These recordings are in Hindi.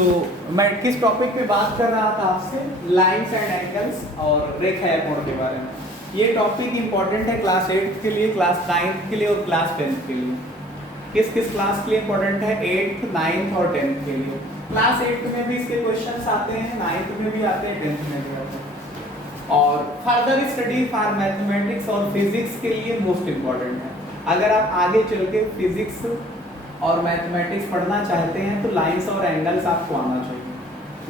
तो मैं किस टॉपिक पे बात कर रहा था आपसे, लाइंस एंड एंगल्स और रेखा कोण के बारे में। ये टॉपिक इंपॉर्टेंट है क्लास 8 के लिए, क्लास 9 के लिए और क्लास 10 के लिए। किस किस क्लास के लिए इंपॉर्टेंट है? 8th, 9th और 10th के लिए। क्लास 8 में भी इसके क्वेश्चंस आते हैं, 9th में भी आते हैं, 10th में भी आते हैं। और फर्दर स्टडी फॉर मैथमेटिक्स और फिजिक्स के लिए मोस्ट इंपॉर्टेंट है। अगर आप आगे चल के फिजिक्स और मैथमेटिक्स पढ़ना चाहते हैं तो लाइंस और एंगल्स आपको आना चाहिए।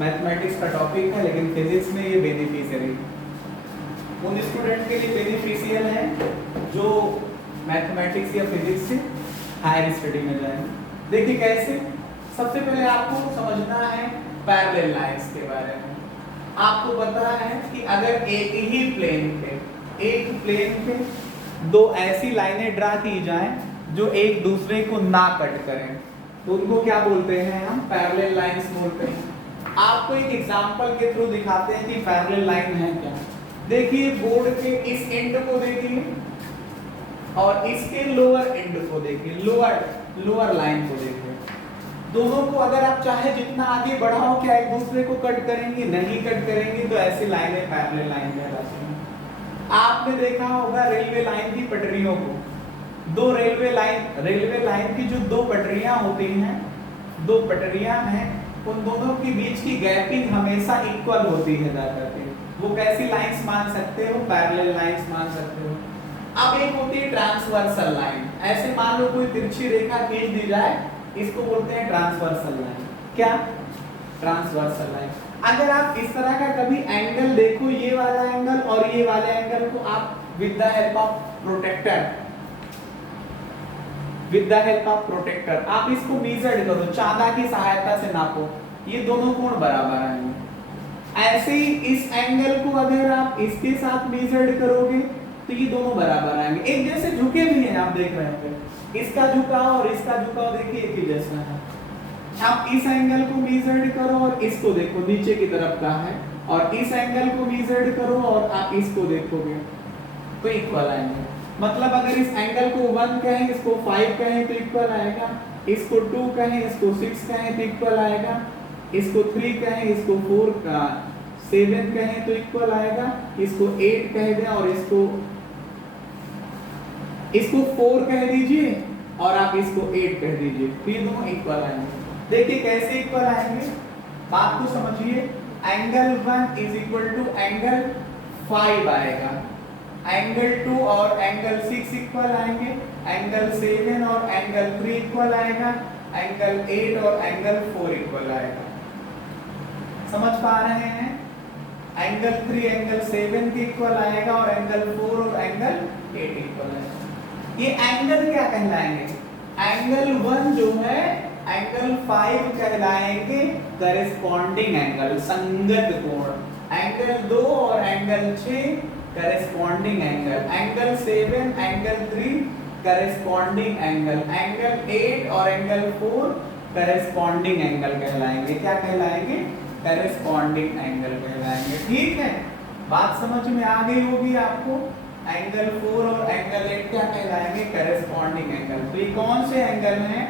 मैथमेटिक्स का टॉपिक है लेकिन फिजिक्स में ये बेनिफिशियरी उन स्टूडेंट के लिए बेनिफिशियल है जो मैथमेटिक्स या फिजिक्स से हायर स्टडी में जाएंगे। देखिए कैसे, सबसे पहले आपको समझना है पैरेलल लाइंस के बारे में। आपको पता है कि अगर एक ही प्लेन पे दो ऐसी लाइनें ड्रा की जाएं जो एक दूसरे को ना कट करें तो उनको क्या बोलते हैं? हम पैरेलल लाइंस बोलते हैं। आपको एक एग्जांपल के थ्रू दिखाते हैं कि पैरेलल लाइन है क्या। देखिए बोर्ड के इस एंड को देखिए और इसके लोअर एंड को देखिए, लोअर लाइन को देखिए। दोनों को अगर आप चाहे जितना आगे बढ़ाओ, क्या एक दूसरे को कट करेंगे? नहीं कट करेंगे, तो ऐसी लाइनें पैरेलल लाइन कहलाती हैं। आपने देखा होगा रेलवे लाइन की पटरियों को, दो रेलवे लाइन की जो दो पटरियां होती हैं, दो पटरियां हैं, उन दोनों के बीच की गैपिंग हमेशा इक्वल होती है जाकर के। वो कैसी लाइंस मान सकते हो? पैरेलल लाइंस मान सकते हो। अब एक होती है ट्रांसवर्सल लाइन। ऐसे मान लो कोई तिरछी रेखा खींच दी जाए, इसको बोलते हैं ट्रांसवर्सल लाइन। क्या? Transversal line. अगर आप इस तरह का कभी एंगल देखो, ये वाला एंगल और ये वाले एंगल को आप with the help of protractor आप इसको मेजर करो, चांदा की सहायता से नापो, ये दोनों कोण बराबर आएंगे। ऐसे ही इस एंगल को अगर आप इसके साथ मेजर करोगे तो ये दोनों बराबर आएंगे। एक जैसे झुके भी हैं, आप देख रहे होंगे, इसका झुकाव और इसका झुकाव देखिए एक ही जैसा है। आप इस एंगल को मेजर करो और इसको देखो, नीचे की तरफ का है, और इस एंगल को मेजर करो और आप इसको देखोगे तो इक्वल आएंगे। मतलब अगर इस एंगल को 1 कहें, इसको 5 कहें तो इक्वल आएगा, इसको 2 कहें, इसको 6 कहें तो इक्वल आएगा, इसको 3 कहें, इसको 7 कहें तो इक्वल आएगा, इसको 8 कह दें और इसको 4 कह दीजिए और आप इसको 8 कह दीजिए, तो ये दोनों इक्वल आएंगे। देखिए कैसे इक्वल आएंगे, बात को समझिए। Angle 1 is equal to angle 5 आएगा, एंगल 2 और एंगल 6 इक्वल आएंगे, एंगल 7 और एंगल 3 इक्वल आएगा, एंगल 8 और एंगल 4 इक्वल आएगा। समझ पा रहे हैं? एंगल 3 एंगल 7 के इक्वल आएगा और एंगल 4 और एंगल 8 इक्वल आएगा। ये एंगल क्या कहलाएंगे? एंगल 1 जो है एंगल 5 कहलाएंगे करेस्पॉन्डिंग एंगल, संगत कोण। एंगल 2 और angle 6 corresponding angle, angle 7 angle 3 corresponding angle, angle 8 और एंगल 4 करेस्पॉन्डिंग एंगल कहलाएंगे। क्या कहलाएंगे? करेस्पॉन्डिंग एंगल कहलाएंगे। ठीक है, बात समझ में आ गई होगी आपको। एंगल 4 और एंगल 8 क्या कहलाएंगे? Corresponding angle. तो ये कौन से एंगल हैं?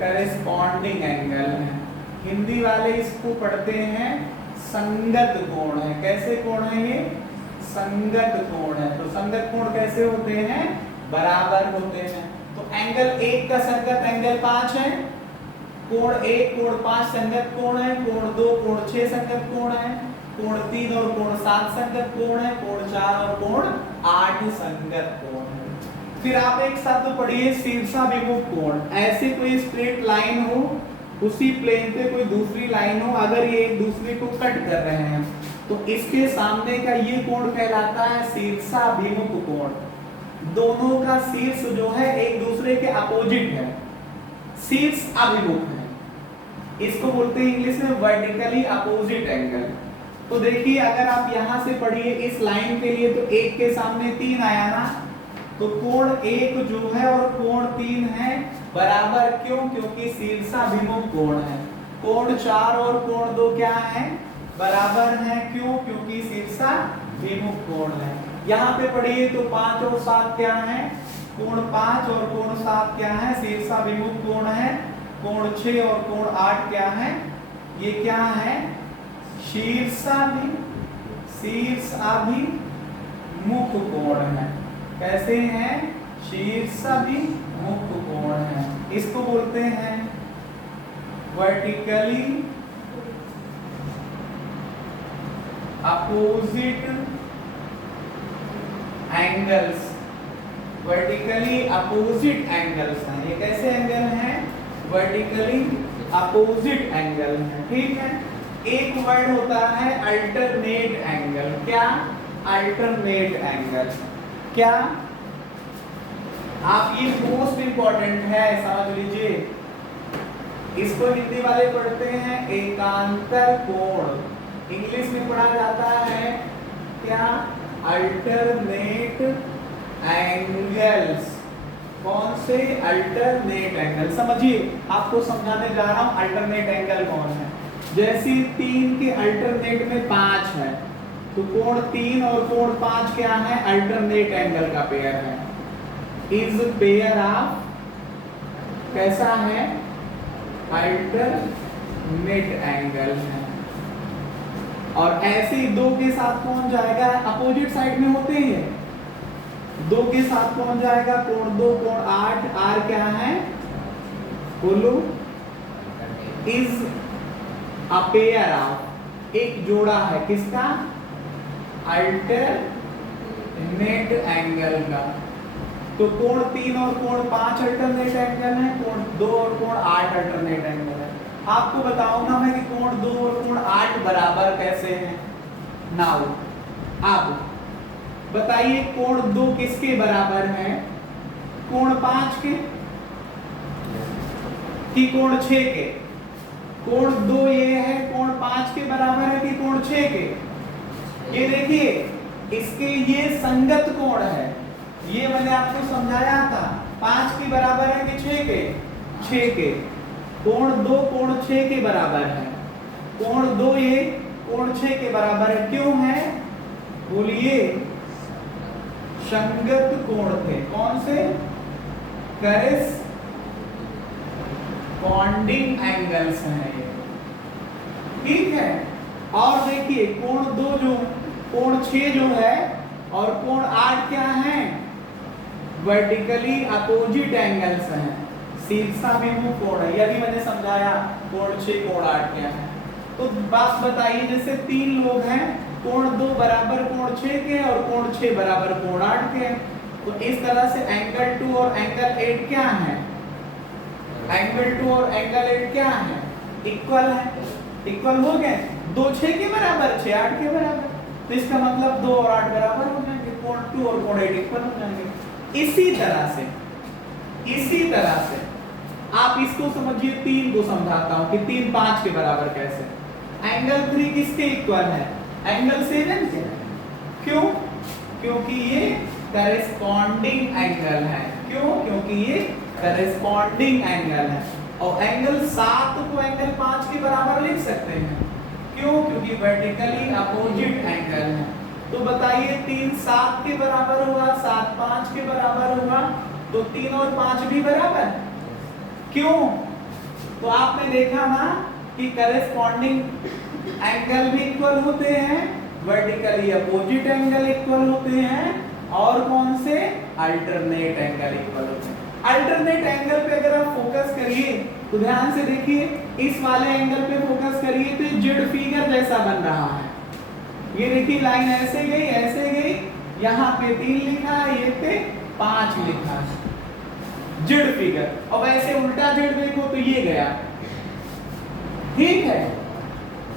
करेस्पॉन्डिंग एंगल है। हिंदी वाले इसको पढ़ते हैं संगत कोण है। कैसे कोण है ये? संगत कोण है। तो संगत कोण कैसे होते हैं? बराबर होते हैं। तो एंगल 1 का संगत एंगल 5 है, कोण 1 कोण 5 संगत कोण है, कोण 2 कोण 6 संगत कोण है, कोण 3 और कोण 7 संगत कोण है, कोण 4 और कोण 8 संगत कोण है। फिर आप एक शब्द पढ़िए शीर्षाभिमुख कोण। ऐसे कोई स्ट्रेट लाइन हो, उसी प्लेन पे कोई दूसरी लाइन हो, अगर ये एक दूसरे को कट कर रहे हैं तो इसके सामने का ये कोण कहलाता है शीर्षाभिमुख कोण। दोनों का शीर्ष जो है एक दूसरे के अपोजिट है, शीर्ष अभिमुख है। इसको बोलते हैं इंग्लिश में वर्टिकली अपोजिट एंगल। तो देखिए अगर आप यहां से पढ़िए इस लाइन के लिए, तो 1 के सामने 3 आया ना, तो कोण 1 जो है और कोण 3 है बराबर। क्यों? क्योंकि शीर्षाभिमुख कोण है। कोण 4 और कोण 2 क्या है? बराबर है। क्यों? क्योंकि शीर्षाभिमुख कोण है। यहाँ पे पढ़िए तो 5 और 7 क्या है? कोण 5 और कोण 7 क्या है? शीर्षाभिमुख कोण है। कोण 6 और कोण 8 क्या है? ये क्या है, शीर्षाभिमुख कोण है। कैसे हैं, शीर्षाभिमुख कोण है। इसको बोलते हैं vertically opposite angles. Vertically opposite angles हैं। ये कैसे एंगल हैं, वर्टिकली अपोजिट एंगल है। ठीक है। एक वर्ड होता है अल्टरनेट एंगल। क्या, अल्टरनेट एंगल। क्या, आप ये मोस्ट इंपॉर्टेंट है, समझ लीजिए। इसको हिंदी वाले पढ़ते हैं एकांतर कोण, इंग्लिश में पढ़ा जाता है क्या, अल्टरनेट एंगल्स। कौन से, अल्टरनेट एंगल। समझिए, आपको समझाने जा रहा हूं अल्टरनेट एंगल कौन है। जैसे 3 के अल्टरनेट में 5 है, तो कोण 3 और कोण 5 क्या है, अल्टरनेट एंगल का पेयर है। इज पेयर ऑफ, कैसा है, अल्टरनेट एंगल है। और ऐसे ही 2 के साथ कौन जाएगा, अपोजिट साइड में होते हैं। 2 के साथ कौन जाएगा, कोण 2 कोण 8, आर क्या है, बोलो, इज अ पेयर ऑफ, एक जोड़ा है किसका, अल्टरनेट एंगल का। तो कोण 3 और कोण 5 अल्टरनेट एंगल है, कोण 2 और कोण 8 अल्टरनेट एंगल है। आपको बताऊंगा मैं कि कोण 2 और कोण 8 बराबर कैसे हैं। नाउ अब बताइए कोण 2 किसके बराबर है, कोण 5 के कि कोण 6 के। कोण 2 ये है, कोण 5 के बराबर है कि कोण 6 के। ये देखिए, इसके ये संगत कोण है, ये मैंने आपको समझाया था। 5 के बराबर है कि 6 के, 6 के। कोण 2 कोण 6 के बराबर है, कोण 2 ये कोण 6 के बराबर है। क्यों है, बोलिए, संगत कोण थे। कौन से, करेस्पॉन्डिंग एंगल्स हैं ये। ठीक है। और देखिए कोण 2 जो, कोण 6 जो है और कोण 8 क्या है, वर्टिकली अपोजिट एंगल्स हैं, शीर्षाभिमुख कोण है। यह भी मैंने समझाया, कोण 6 कोण 8 क्या है। तो बात बताइए, जैसे 3 लोग हैं, कोण 2 बराबर कोण 6 के और कोण 6 बराबर कोण 8 के। तो इस तरह से एंगल 2 और एंगल 8 क्या है, एंगल 2 और एंगल 8 क्या है, इक्वल है। इक्वल हो गए, 2 6 के बराबर, 6 8 के बराबर। तो इसका मतलब 2 और 8 बराबर हो जाएंगे, कोण 2 और कोण 8 इक्वल हो जाएंगे। इसी तरह से आप इसको समझिए, 3 को समझाता हूं कि 3 5 के बराबर कैसे। एंगल 3 किसके इक्वल है, एंगल 7 के। क्यों, क्योंकि ये करेस्पॉन्डिंग एंगल है। क्यों, क्योंकि ये करेस्पॉन्डिंग एंगल है। और एंगल 7 को एंगल 5 के बराबर लिख सकते हैं। क्यों, क्योंकि वर्टिकली अपोजिट एंगल है। तो बताइए 3 7 के बराबर हुआ, 7 5 के बराबर हुआ, तो 3 और 5 भी बराबर। क्यों, तो आपने देखा ना कि करेस्पॉन्डिंग एंगल भी इक्वल होते हैं, वर्टिकली अपोजिट एंगल इक्वल होते हैं, और कौन से, अल्टरनेट एंगल इक्वल होते हैं। अल्टरनेट एंगल पे अगर आप फोकस करिए तो ध्यान से देखिए, इस वाले एंगल पे फोकस करिए तो जेड फिगर जैसा बन रहा है। ये देखिए लाइन ऐसे गई, यहाँ पे 3 लिखा है, ये पे 5 लिखा है, जेड फिगर। और वैसे उल्टा जेड देखो तो ये गया। ठीक है,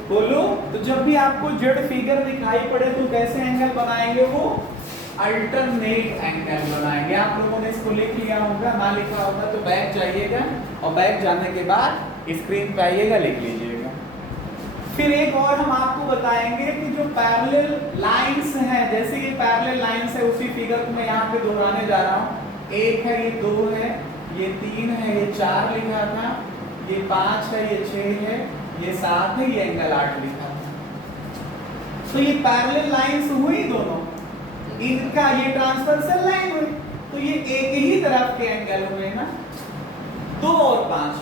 बोलो। तो जब भी आपको जेड फिगर दिखाई पड़े तो कैसे एंगल बनाएंगे, वो अल्टरनेट एंगल बनाएंगे। आप लोगों ने इसको लिख लिया होगा, ना लिखा होगा तो बैक जाइएगा और बैक जाने के बाद स्क्रीन पे आइएगा, लिख लीजिएगा। फिर एक और हम आपको बताएंगे कि जो पैरेलल लाइंस हैं, जैसे ये पैरेलल लाइंस है, उसी फिगर को मैं यहाँ पे दोहराने जा रहा हूँ। 1 है, ये 2 है, ये 3 है, ये 4 लिखा था, ये 5 है, ये 6 है, ये 7 है, ये एंगल 8 लिखा था। तो ये पैरेलल लाइंस हुई दोनों, इनका ये ट्रांसवर्सल लाइन हुई, तो ये एक ही तरफ के एंगल हुए ना, 2 और 5।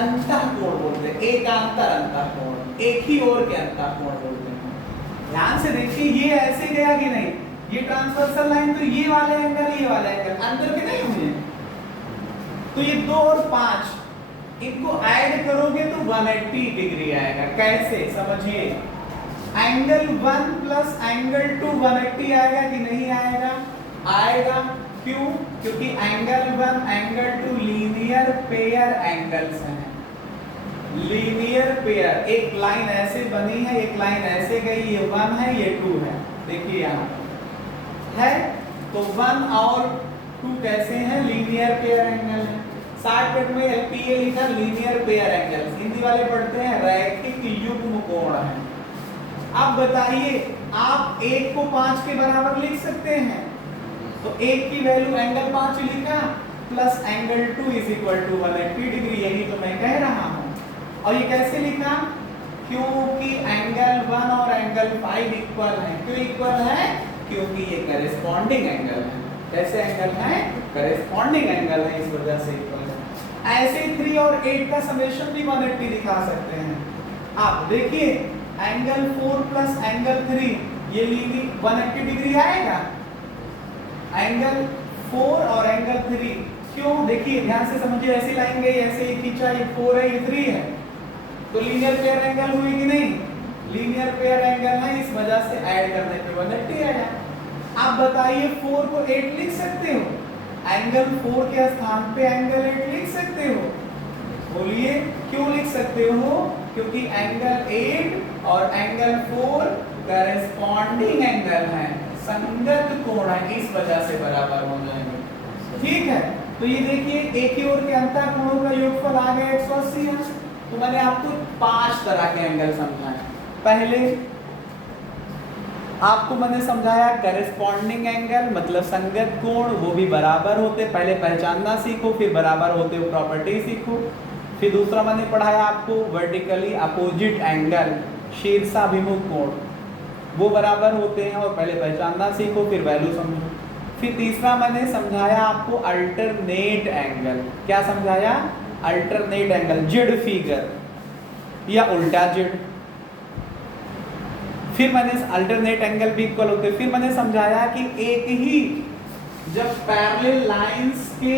अंतःकोण बोलते हैं, एकांतर अंतःकोण, एक ही ओर के अंतःकोण बोलते हैं। ध्यान से देखिए ये ऐसे गया कि नहीं, ये ट्रांसवर्सल लाइन तो ये वाले एंगल, ये वाला एंगल अंदर के नहीं हुए, तो ये 2 और 5 इनको ऐड करोगे तो 180 डिग्री आएगा। कैसे समझिए, एंगल 1 प्लस एंगल 2 180 आएगा कि नहीं आएगा? आएगा। क्यों? क्योंकि angle 1 angle 2 linear pair angles हैं, लीनियर पेयर। एक लाइन ऐसे बनी है, एक लाइन ऐसे गई, ये 1 है ये 2 है, देखिए यहाँ है, तो 1 और 2 कैसे हैं? लीनियर पेयर एंगल है। शॉर्टकट में एलपीए लिखा, लीनियर पेयर एंगल्स। हिंदी वाले पढ़ते हैं रैखिक युग्म कोण है। अब बताइए, आप 1 को 5 के बराबर लिख सकते हैं, तो 1 की वैल्यू एंगल 5 लिखा plus angle 2 is equal to 180 degree, यही तो मैं कह रहा हूं। और ये कैसे लिखा? क्योंकि एंगल 1 और एंगल 5 इक्वल है। क्यों इक्वल है? क्योंकि ये करेस्पॉन्डिंग एंगल है। कैसे एंगल है? करेस्पॉन्डिंग एंगल है, इस वजह से इक्वल है। ऐसे 3 और 8 का समेशन भी 180 दिखा सकते हैं। आप देखिए एंगल 4 प्लस एंगल 3 ये लीनी 180 डिग्री आएगा, एंगल 4 और एंगल 3। क्यों? देखिए ध्यान से समझिए, ऐसी लाइन गई, ऐसे ये खींचा, ये 4 है ये 3 है, तो लीनियर पेयर एंगल हुई कि नहीं? लीनियर पेयर एंगल है, इस वजह से ऐड करने पे 180 आएगा। आप बताइए 4 को 8 लिख सकते हो? एंगल 4 के स्थान पे एंगल 8 लिख सकते हो? बोलिए क्यों लिख सकते हो? क्योंकि एंगल 8 और एंगल 4 करेस्पॉन्डिंग एंगल है, संगत कोण है, इस वजह से बराबर हो जाएंगे। ठीक है, तो ये देखिए एक ही ओर के अंतःकोणों का योगफल आ गया 180 है। तो मैंने आपको 5 तरह के एंगल समझाए। पहले आपको मैंने समझाया करेस्पॉन्डिंग एंगल मतलब संगत कोण, वो भी बराबर होते, पहले पहचानना सीखो, फिर बराबर होते हुए प्रॉपर्टी सीखो। फिर दूसरा मैंने पढ़ाया आपको वर्टिकली अपोजिट एंगल, शीर्षाभिमुख कोण, वो बराबर होते हैं और पहले पहचानना सीखो, फिर वैल्यू समझो। फिर तीसरा मैंने समझाया आपको अल्टरनेट एंगल। क्या समझाया? अल्टरनेट एंगल, जेड फिगर या उल्टा जेड। फिर मैंने अल्टरनेट एंगल भी इक्वल होते। फिर मैंने समझाया कि एक ही जब पैरेलल लाइंस के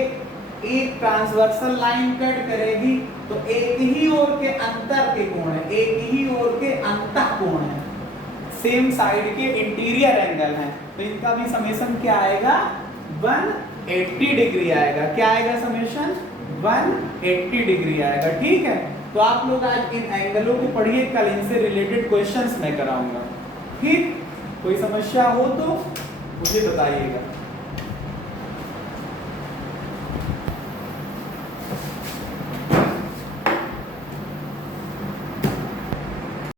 एक ट्रांसवर्सल लाइन कट करेगी तो एक ही ओर के अंतर के कोण है, एक ही ओर के अंतः कोण है, सेम साइड के इंटीरियर एंगल हैं, तो इनका भी समेशन क्या आएगा? 180 डिग्री आएगा। क्या आएगा समेशन? 180 डिग्री आएगा। ठीक है, तो आप लोग आज इन एंगलों को पढ़िए, कल इनसे रिलेटेड क्वेश्चंस मैं कराऊंगा। ठीक, कोई समस्या हो तो मुझे बताइएगा।